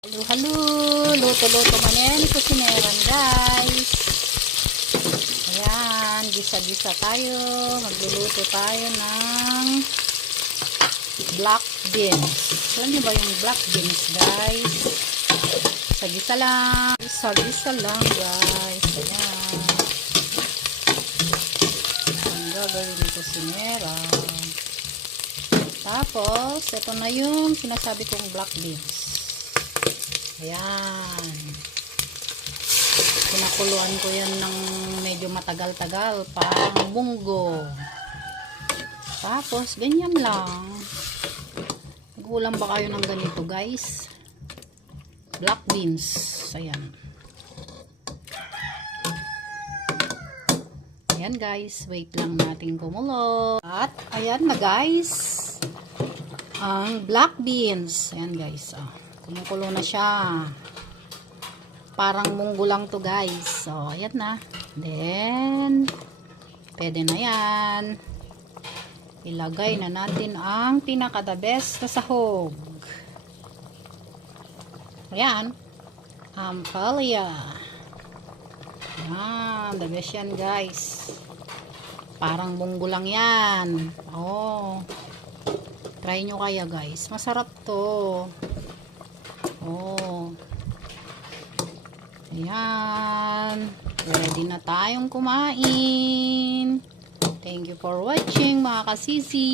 Halo, luto-luto man yan, kusineran guys. Ayan, gisa-gisa tayo, magluluto tayo ng black beans. Alam niyo ba yung black beans guys? Gisa-gisa lang, gisa-gisa lang guys. Ayan, ang gagawin ni kusineran. Tapos, ito na yung sinasabi kong black beans. Ayan. Pinakuluan ko yan ng medyo matagal-tagal. Parang munggo. Tapos, ganyan lang. Nagulam ba kayo ng ganito, guys? Black beans. Ayan. Ayan, guys. Wait lang natin kumulo. At, ayan na, guys. Ang black beans. Ayan, guys. Oh. Kumukulo na siya. Parang munggo lang to guys. So, ayan na. Then, pwede na yan. Ilagay na natin ang pinaka-the best na sahog. Ayan. Ampalaya. Ayan. The best yan guys. Parang munggo lang yan. Oh. Try nyo kaya guys. Masarap to. Oh. Ayan. Ready na tayong kumain. Thank you for watching mga kasisi.